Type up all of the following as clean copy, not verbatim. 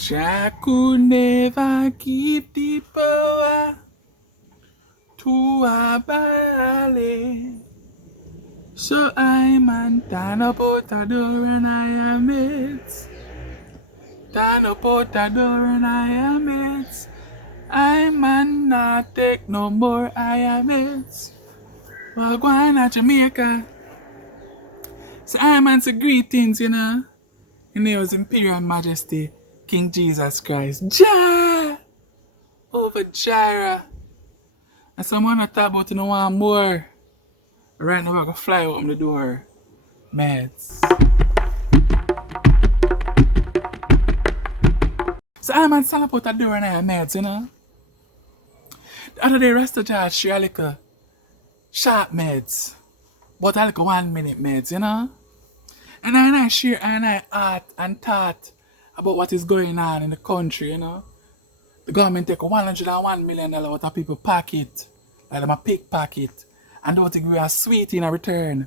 Jah could never give the power to a ballet. So I man turn up out the door and I am it. Turn up out the door and I am it. I man not take no more, I am it. Well, go on at Jamaica. So I man say greetings, you know. In His Imperial Majesty, King Jesus Christ. Jah! Over Jireh. And someone to talk about, you know, one more. Right now, we're going to fly open the door. Meds. So I'm on stand up out the door and I have meds, you know. The other day, Rasta Jawge share a little sharp meds. But a little 1 minute meds, you know. And I share and I art and thought about what is going on in the country, you know. The government take $101 million out of people's pocket. Like them a pickpocket. And don't think we are sweet in a return.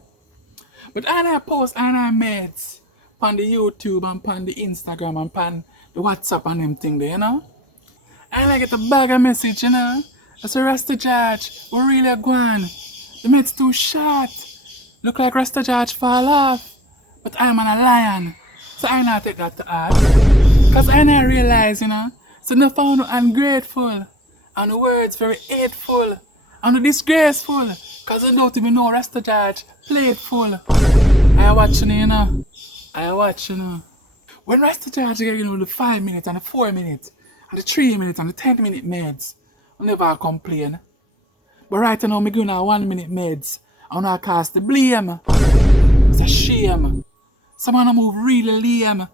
But I post and I meds on the YouTube and on the Instagram and on the WhatsApp and them thing there, you know. And I get a bag of message, you know. I say Rasta Jawge, we really going. The meds too short. Look like Rasta Jawge fall off. But I'm a lion. So I not take that to heart. Because I not realize, you know. So no found ungrateful. And the words very hateful. And the disgraceful. Because I don't even know Rasta Jawge playful. I watching, you know. I watch, you know. When Rasta Jawge get, you know, the 5 minutes and the 4 minutes and the 3 minutes and the 10-minute meds, I never complain. But right now, I'm going to 1 minute meds. I want to cast the blame. It's a shame. Someone move really lame.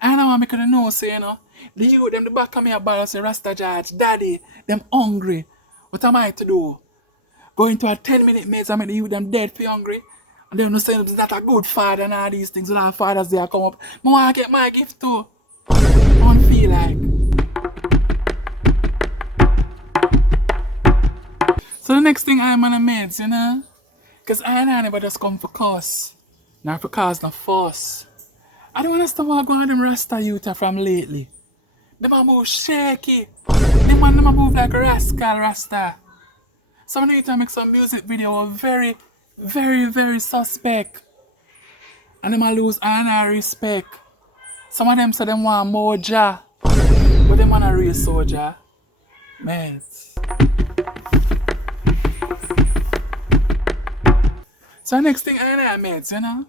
And I want me to know, say, you know, the youth, them the back of me a bar say, Rasta Jawge, daddy, them hungry. What am I to do? Go into a 10-minute meds and make the youth them dead for hungry. And them no say it's not a good father and all these things. All fathers there come up. I want to get my gift too. I want to feel like. So the next thing I'm on the meds, you know? Because I never just come for cause. Not for cause, no force. I don't understand what going on them Rasta youth from lately. Them a move shaky. Them man them a move like rascal Rasta. Some of them need to make some music video very, very, very suspect. And them a lose honor respect. Some of them say them want more Jah. But them want a real soldier. Mates. So next thing I mates, you know.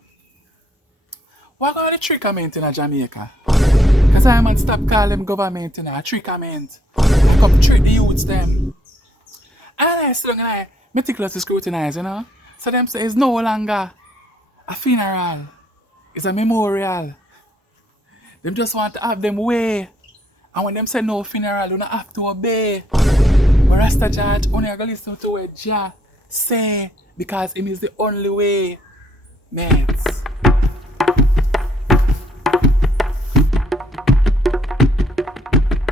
What about the trickament in Jamaica? Because I might stop calling them government in a trickament. I come trick the youths them. And I still and I meticulously scrutinize, you know. So them say it's no longer a funeral. It's a memorial. Them just want to have them way. And when them say no funeral, you don't have to obey. But Rasta Jawge only going to listen to what Jah say because him is the only way. Mates.